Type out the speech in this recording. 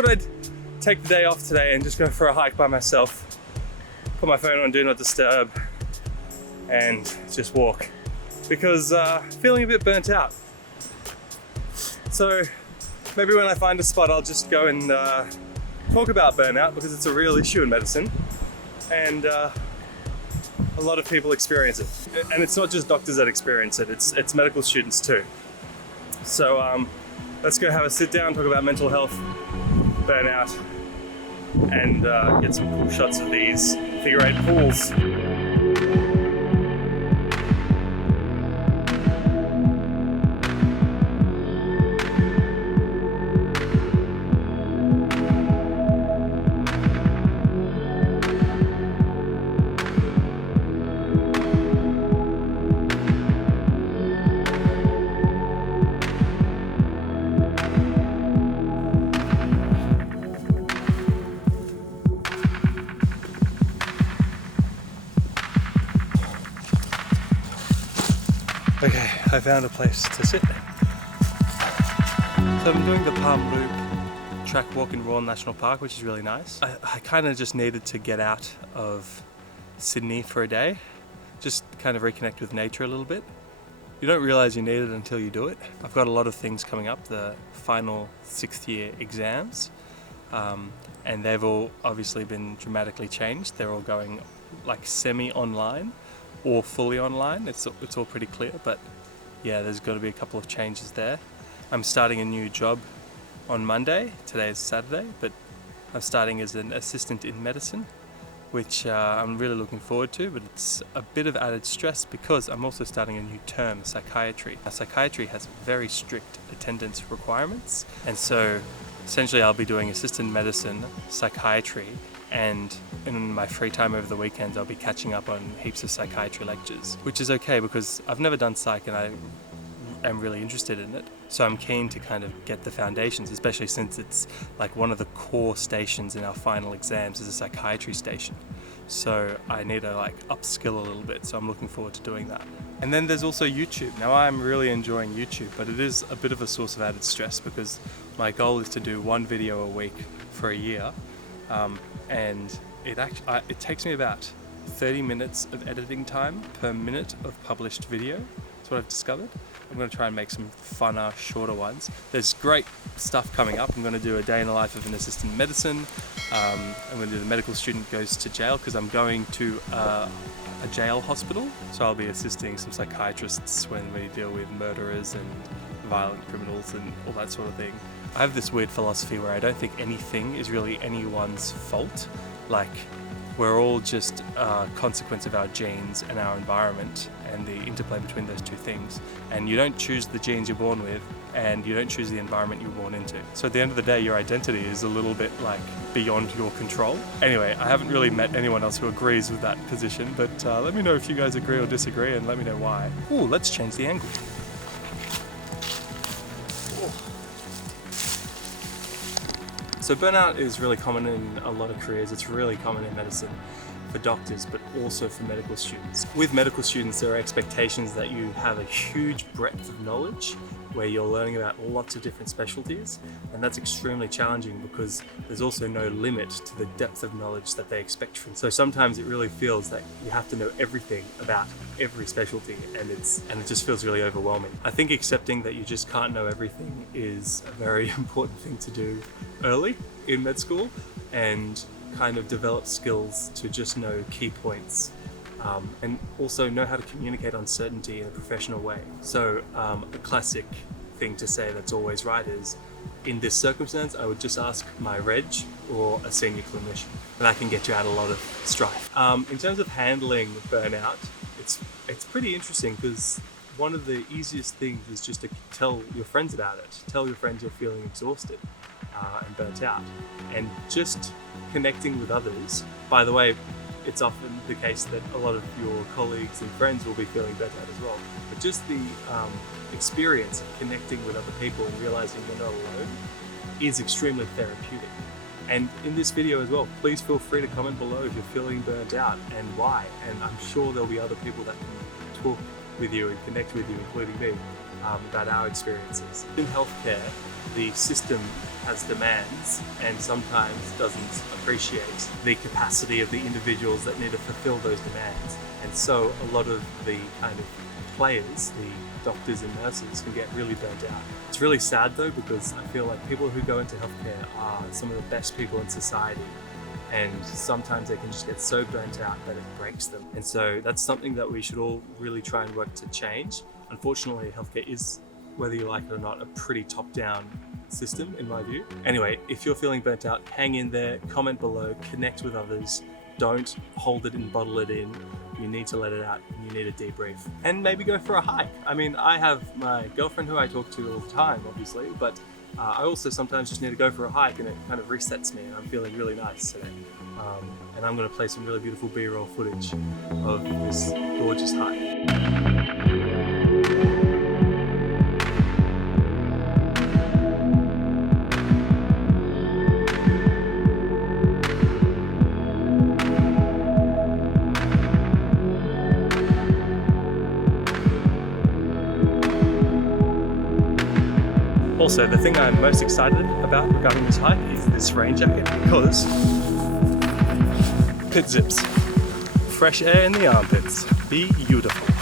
thought I'd take the day off today and just go for a hike by myself. Put my phone on Do Not Disturb and just walk because feeling a bit burnt out. So maybe when I find a spot, I'll just go and talk about burnout because it's a real issue in medicine and a lot of people experience it. And it's not just doctors that experience it, it's medical students too. So let's go have a sit down, talk about mental health, burnout, and get some cool shots of these figure eight pools. Okay, I found a place to sit. So I'm doing the Palm Loop track walk in Royal National Park, which is really nice. I kind of just needed to get out of Sydney for a day, just kind of reconnect with nature a little bit. You don't realise you need it until you do it. I've got a lot of things coming up, the final 6th year exams, and they've all obviously been dramatically changed. They're all going like semi-online or fully online. It's all pretty clear, but yeah, there's got to be a couple of changes there. I'm starting a new job on Monday. Today is Saturday, but I'm starting as an assistant in medicine, which I'm really looking forward to, but it's a bit of added stress because I'm also starting a new term, psychiatry. Psychiatry has very strict attendance requirements, and so essentially I'll be doing assistant medicine, psychiatry, and in my free time over the weekends I'll be catching up on heaps of psychiatry lectures, which is okay because I've never done psych and I am really interested in it. So I'm keen to kind of get the foundations, especially since it's like one of the core stations in our final exams is a psychiatry station. So I need to like upskill a little bit, so I'm looking forward to doing that. And then there's also YouTube. Now I'm really enjoying YouTube, but it is a bit of a source of added stress because my goal is to do one video a week for a year. And it takes me about 30 minutes of editing time per minute of published video. That's what I've discovered. I'm going to try and make some funner, shorter ones. There's great stuff coming up. I'm going to do a day in the life of an assistant in medicine. I'm going to do the medical student goes to jail because I'm going to a jail hospital. So I'll be assisting some psychiatrists when we deal with murderers and violent criminals and all that sort of thing. I have this weird philosophy where I don't think anything is really anyone's fault. Like, we're all just a consequence of our genes and our environment and the interplay between those two things. And you don't choose the genes you're born with, and you don't choose the environment you're born into. So at the end of the day, your identity is a little bit like beyond your control. Anyway, I haven't really met anyone else who agrees with that position, but let me know if you guys agree or disagree and let me know why. Ooh, let's change the angle. So burnout is really common in a lot of careers. It's really common in medicine for doctors, but also for medical students. With medical students, there are expectations that you have a huge breadth of knowledge where you're learning about lots of different specialties, and that's extremely challenging because there's also no limit to the depth of knowledge that they expect from you. So sometimes it really feels that you have to know everything about every specialty, and it just feels really overwhelming. I think accepting that you just can't know everything is a very important thing to do early in med school, and kind of develop skills to just know key points, and also know how to communicate uncertainty in a professional way. So a classic thing to say that's always right is, in this circumstance, I would just ask my reg or a senior clinician, and that can get you out a lot of strife. In terms of handling burnout, it's pretty interesting because one of the easiest things is just to tell your friends about it. Tell your friends you're feeling exhausted and burnt out, and just connecting with others. By the way, it's often the case that a lot of your colleagues and friends will be feeling burnt out as well. But just the experience of connecting with other people and realizing you're not alone is extremely therapeutic. And in this video as well, please feel free to comment below if you're feeling burnt out and why. And I'm sure there'll be other people that can talk with you and connect with you, including me. about our experiences. In healthcare, the system has demands and sometimes doesn't appreciate the capacity of the individuals that need to fulfill those demands. And so a lot of the kind of players, the doctors and nurses, can get really burnt out. It's really sad though, because I feel like people who go into healthcare are some of the best people in society, and sometimes they can just get so burnt out that it breaks them. And so that's something that we should all really try and work to change. Unfortunately, healthcare is, whether you like it or not, a pretty top-down system in my view. Anyway, if you're feeling burnt out, hang in there, comment below, connect with others. Don't hold it and bottle it in. You need to let it out, and you need a debrief. And maybe go for a hike. I mean, I have my girlfriend who I talk to all the time, obviously, but I also sometimes just need to go for a hike, and it kind of resets me, and I'm feeling really nice today. And I'm gonna play some really beautiful B-roll footage of this gorgeous hike. Also, the thing I'm most excited about regarding this hike is this rain jacket, because it zips. Fresh air in the armpits. Be beautiful.